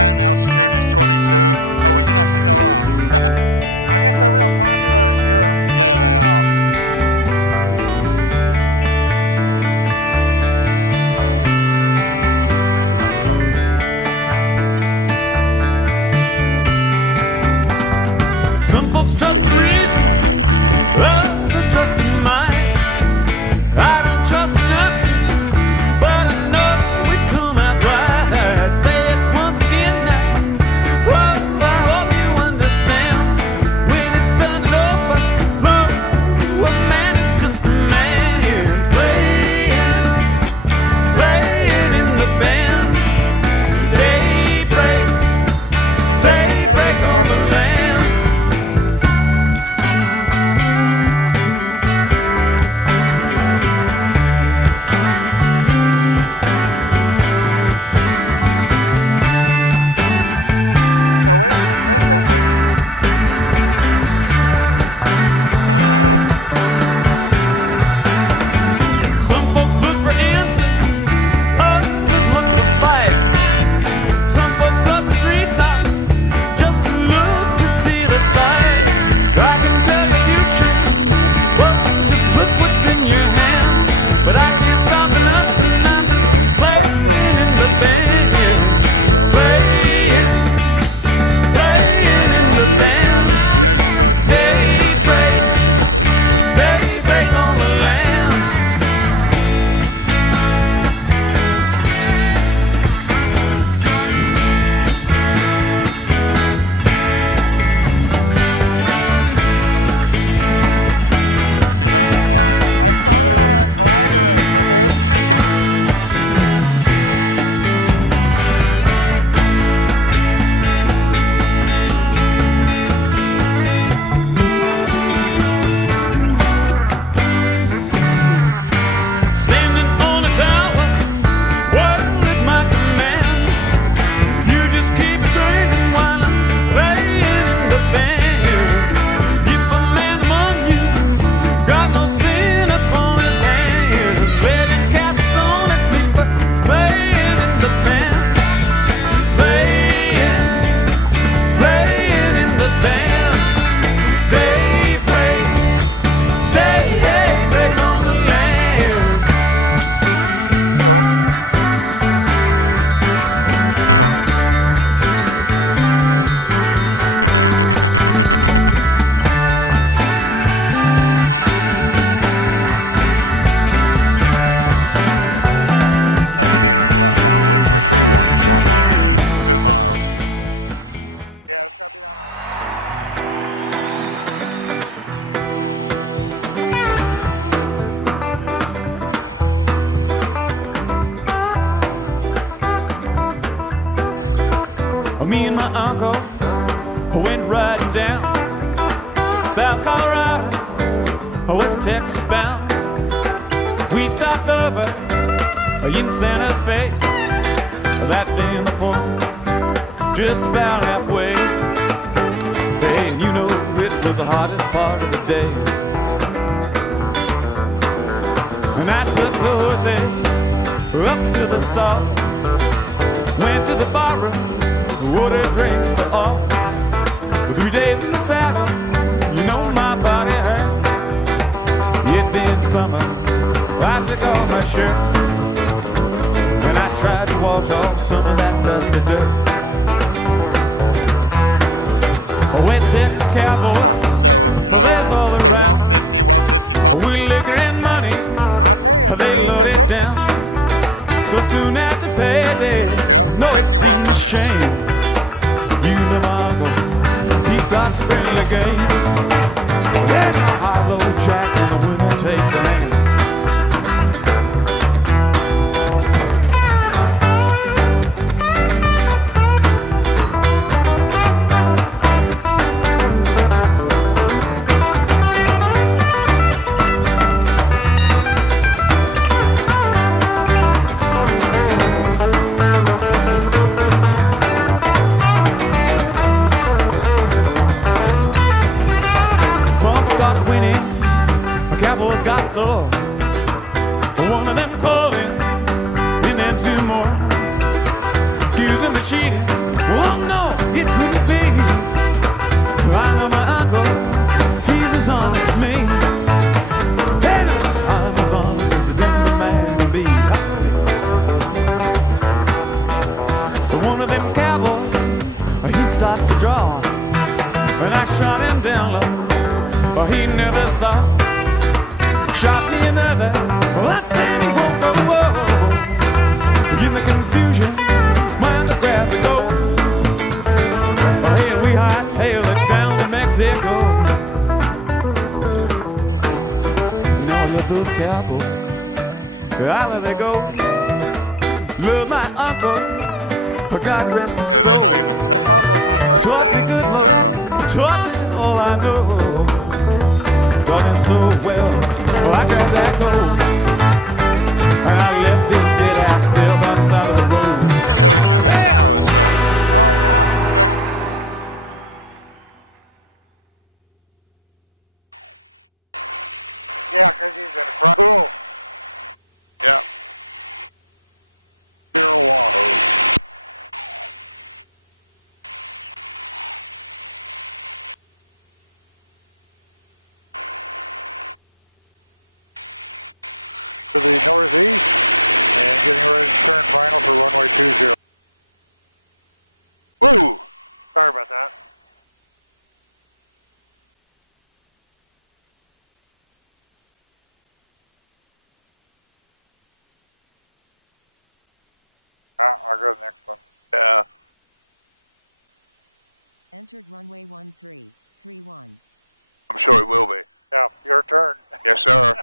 patent altitude is 22. Are we gonna have to go up? I guess they're real popular in Europe. Yeah, they are. So instantly. Yeah, you can go. You know you fly. I started out on glider for this. Downwind for 3-1, storm lane. 2 miles. Yeah, it's gotta be on our... Me and my uncle went riding down South Colorado, West Texas bound. We stopped over in Santa Fe, that being the point, just about halfway. Hey, you know it was the hottest part of the day. And I took Jose up to the stall, went to the barroom, ordered drinks for all. For 3 days in the saddle, you know my body hurt. It being summer, I took off my shirt, and I tried to wash off some of that dusty dirt. A West Texas cowboy. So, you know, the 150, 155. We liquor and money. I'll tell you, They the loaded ticket. down. So soon after payday, Yep, no 51 minutes. shame. You and my uncle, he starts a friendly game. And a high-low jack and the winner take the hand. Cowboys got so straw. And I shot him down low, but he never saw. Shot me another, well that baby won't go. In the confusion, when I grabbed the gold. Hey, we hightailed it down to Mexico. Now I love those cowboys, I let it go. Love my uncle, but God rest his soul. Yeah, they're not even The couple not very Talking fast. good love, talking is all I know. Talking so well, well I grabbed that gold. And I left this dead half there by the side of the road. shows you the towers, look. Oh, yeah. Look. Yeah, because he's in front. Cool. Yeah. Zero Wahoo. To the northeast and getting ready to turn final for runway 20. Woo! Sorry about that. I'll go to the next one. Yeah. Entered runway 1331. I'm sure it will be. Yeah, your turn. Yes, sir.